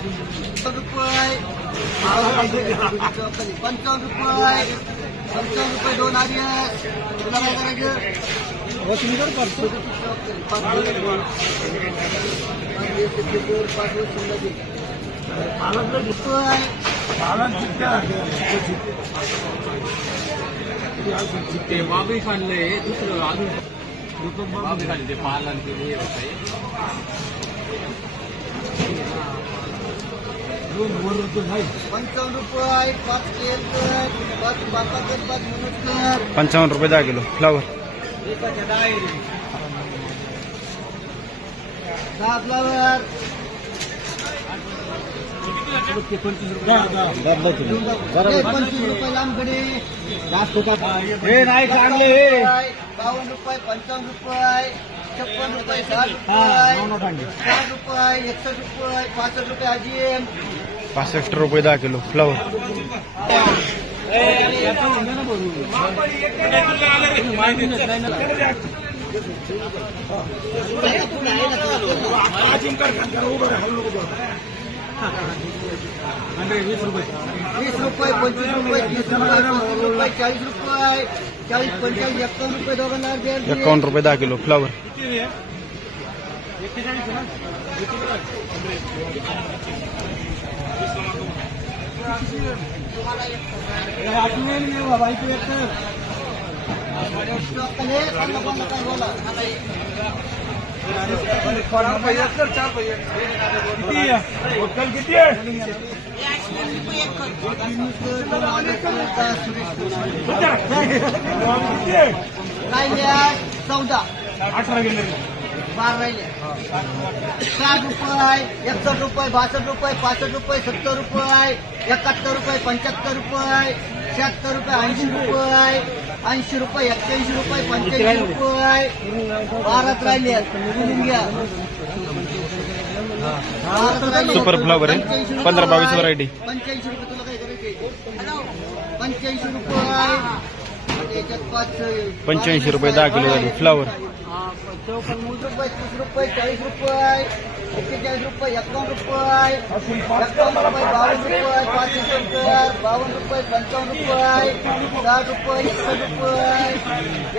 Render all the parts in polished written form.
₹55 दोन आर्यस तुला काय करायचं बाबी खाल्ले दुसरं अजून बाबी खाल्ले ते पालन केले ₹55 5 केल 5 बापाकर 5 मनोजकर ₹55 10 किलो फ्लावर 10 फ्लावर ₹25 लांबकडे हे नाही चांगले ₹52 ₹55 ₹56 ₹60 ₹60 ₹61 ₹65 अजिएम ₹65 10 किलो फ्लावर ₹20 ₹25 ₹30 ₹40 ₹40 45 ₹51 दोघांना ₹51 10 किलो फ्लावर किती आहे राहिल्या 14 18 गेले 12 राहिले ₹60 ₹61 ₹62 ₹65 ₹70 ₹71 ₹75 ₹76 ₹80 ₹80 ₹81 ₹85 12 राहिले लिहून घ्या सुपर फ्लावर आहे 15-22 व्हरायटी ₹85 तुला काय करायचे ₹85 याच्यात 5 ₹85 10 किलो झाले फ्लावर ₹30 ₹40 ₹41 ₹51 ₹51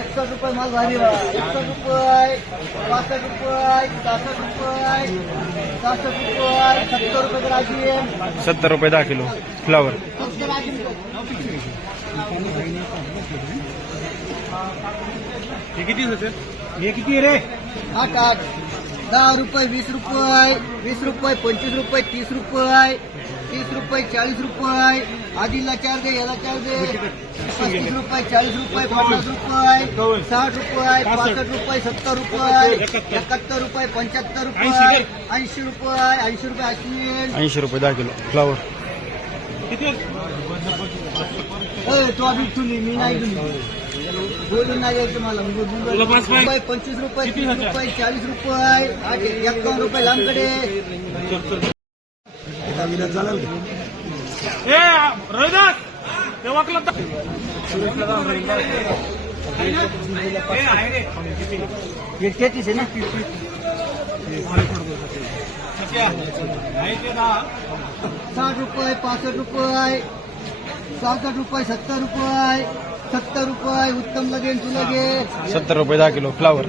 ₹52 माल भारी ₹61 ₹65 ₹70 10 किलो फ्लावर हे किती होते हे किती रे 8 10 रुपये 20 रुपये 20 रुपये 25 रुपये 30 रुपये 30 रुपये 40 रुपये आदिलला 4 दे याला 4 दे 35 रुपये 40 रुपये 50 रुपये 60 रुपये 65 रुपये 70 रुपये 71 रुपये 75 रुपये 80 रुपये 80 ₹10 किलो फ्लावर तो अभी तुली मी नाही तुली बोलून नाही द्यायचं मला ₹25 रुपये 30 रुपये 40 रुपये 51 रुपये लांबकडे रविदास तेव्हा तेहतीस आहे ना ₹60 ₹65 ₹67 ₹70 उत्तम लगेल तू लगे ₹70 10 किलो फ्लावर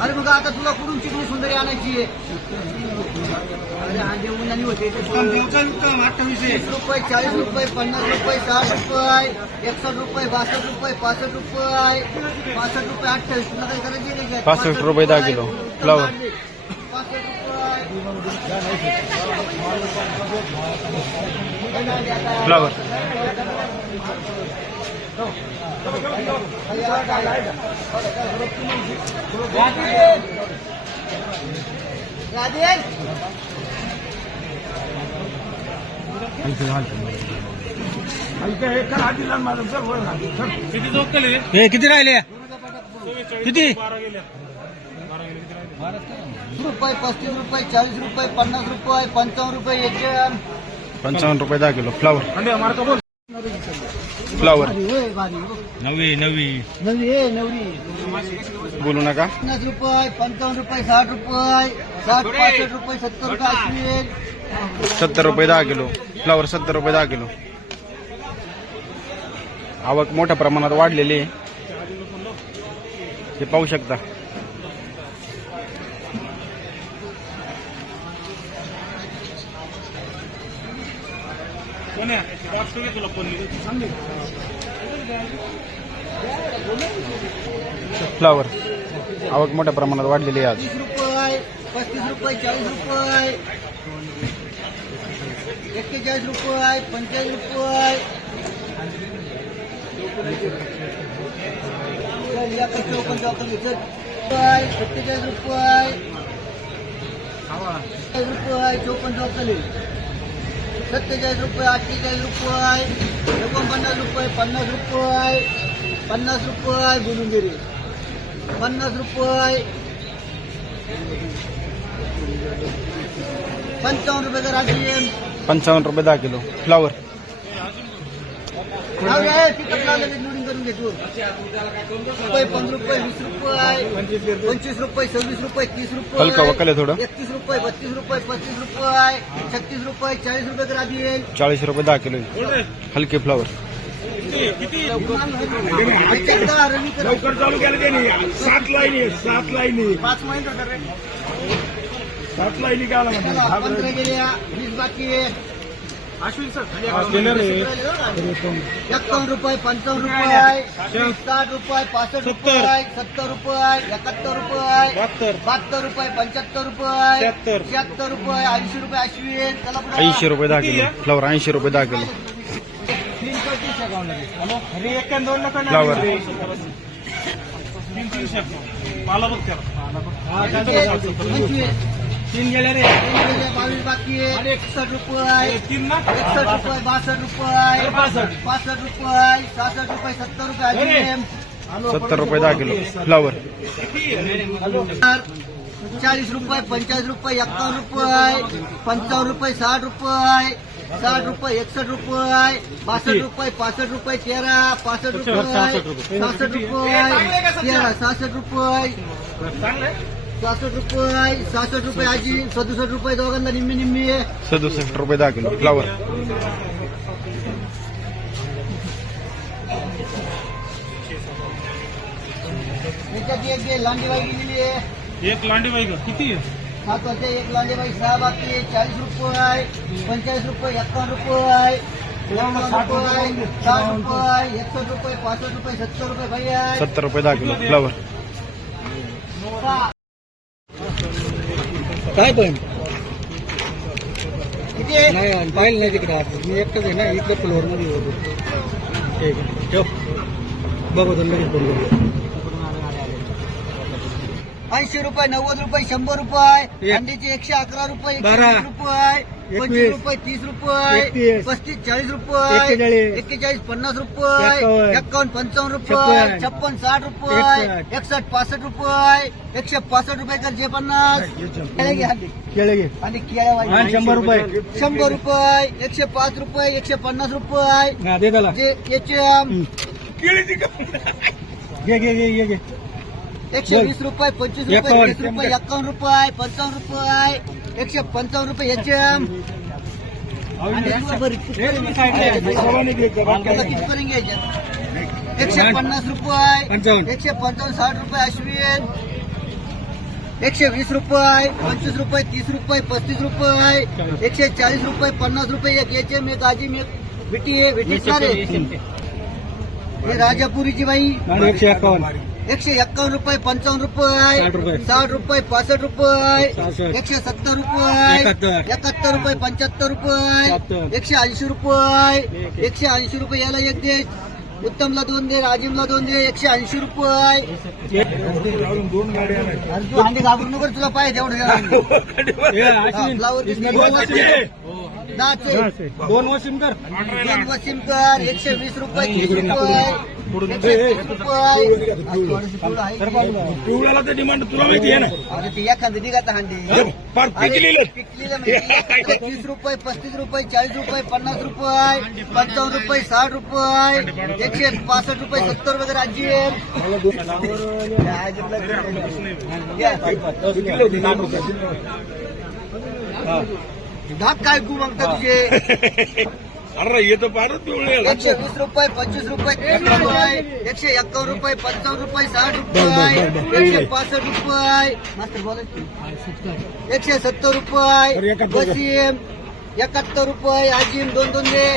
अरे बघा आता तुला कुठून चिकणी सुंदरी आणायची आहे अरे हा जेवण आणि होते ₹20 ₹40 रुपये 50 रुपये 60 रुपये 61 रुपये 62 रुपये 65 रुपये 65 रुपये 28 तुला काय करायची ₹65 10 किलो फ्लावर फ्लावर किती किती राहिले किती रुपये 35 रुपये 40 रुपये 50 रुपये 55 रुपये 55 10 किलो फ्लावर फ्लावर भारी होय, भारी हो. नवी नवी नवरी आहे, नवरी. बोलू नका. 50 रुपये, 55 रुपये, 60 रुपये, 60, 65 रुपये, 70 रुपये अश्विन. 70 रुपये 10 किलो. फ्लावर 70 रुपये 10 किलो. आवक मोठ्या प्रमाणात वाढलेली आहे, हे पाहू शकता. फ्लावर आवक मोठ्या प्रमाणात वाढलेली आहे आज. 30 रुपये, 35 रुपये, 40 रुपये, 41 रुपये, 45 रुपये. चल, या पैसे ओपन दाखल चल. 47 रुपये, 47 रुपये, 54 दाखल 47 रुपये, 48 रुपये, 49 रुपये, 50 रुपये, 50 रुपये बोलून गेले. 50 रुपये, 55 रुपये का राखील. 55 रुपये 10 किलो. फ्लावर पिकअप लावले लोडिंग करून घेतो. रुपये, 15 रुपये, 20 रुपये, 25 रुपये, 26 रुपये, 30 रुपये, हलका वकल आहे थोडं. 31 रुपये, 32 रुपये, 35 रुपये, 36 रुपये, 40 रुपये का राखील. 40 रुपये 10 किलो. हलके फ्लावर लवकर चालू केलं त्यांनी. 7 लाईनी 7 लाईनी 5 महिने होणार रे. 7 लाईनी काय आला चला, 15 गेल्या, 20 बाकी आहे. अश्विन सर 51 रुपये, 55 रुपये, 60 रुपये, 65 रुपये, 70 रुपये, 71 रुपये, 72 रुपये, 75 रुपये, 76 रुपये, 80 रुपये अश्विन. चला पुढे. 80 रुपये 10 किलो. फ्लावर 80 रुपये 10 किलो. फ्लावर तीन गेल्या रे. 22 बाकी आहे. 61 रुपये, 61 रुपये, 62 रुपये, 65 रुपये, 66 रुपये, 70 रुपये अश्विन. 70 रुपये 10 किलो. फ्लावर 40 रुपये, 45 रुपये, 51 रुपये, 55 रुपये, 60 रुपये, 60 रुपये, 61 रुपये, 62 रुपये, 65 रुपये, 13, 65 रुपये, 66 रुपये, 13, 66 रुपये, 66 रुपये, 66 रुपये आजी, 67 रुपये दोघांना निम्मी निम्मी आहे. 67 रुपये 10 किलो. फ्लावर याच्यात एक घे, लांडीबाई गेलेली आहे. एक लांडी बाई किती 7 वर्ष एक लांडीबाई, 6 बाकी आहे. 40 रुपये, 45 रुपये, 51 रुपये, 51 रुपये, 60 रुपये, 61 रुपये, 65 रुपये, 70 रुपये भैया. 70 रुपये 10 किलो. फ्लावर काय पण किती आहे? नाही पाहिलं नाही तिकडे. मी एकटाच आहे ना, इकडे फ्लोअर मध्ये होतो. ठीक आहे, ठेव. बघू लगेच 80 रुपये, 90 रुपये, 100 रुपये, अंडीचे 111 रुपये, 120 रुपये, 25 रुपये, 30 रुपये, 35, 40 रुपये, 41, 50 रुपये, 51, 55 रुपये, 56, 60 रुपये, 61, 65 रुपये, 165 रुपये कर जे 50. आणि केळ्या 100 रुपये, 100 रुपये, 105 रुपये, 150 रुपये, जे एचएम. घे 120 रुपये, 25 रुपये, 30 रुपये, 51 रुपये, 55 रुपये, 155 रुपये एचएम. कितीपर्यंत घ्यायचे? 150 रुपये, 155, 60 रुपये अश्विन. 120 रुपये, 25 रुपये, 30 रुपये, 35 रुपये, 140 रुपये, 50 रुपये एक एचएम, एक आजी, एक विटी आहे. विटीसणार आहे हे राजापुरीची बाई. 151 रुपये, 55 रुपये, 60 रुपये, 65 रुपये, 170 रुपये, 71 रुपये, 75 रुपये, 180 रुपये, 180 रुपये. याला एक दे, उत्तमला 2 दे, राजीवला 2 दे. 180 रुपये. अंडी घाबरू नको, तुला पाहिजे तेवढं. फ्लावर 10 दोन वशिमकर 120 रुपये 30 रुपये 120 रुपये पिवळ्याला तर डिमांड तुला माहिती आहे ना अरे ते एखादं निघाता हंडी फार पिकलेलं पिकलेलं म्हणजे 30 रुपये 35 रुपये 40 रुपये 50 रुपये 55 रुपये 60 रुपये 165 रुपये 70 रुपये राज्य धाक काय तू मागता तुझे अरे हे तर फारच पिवळे 120 रुपये 25 रुपये 30 रुपये 151 रुपये 55 रुपये 60 रुपये 165 रुपये मास्तर बोला 170 रुपये वसीम 71 रुपये आजीम 2 दे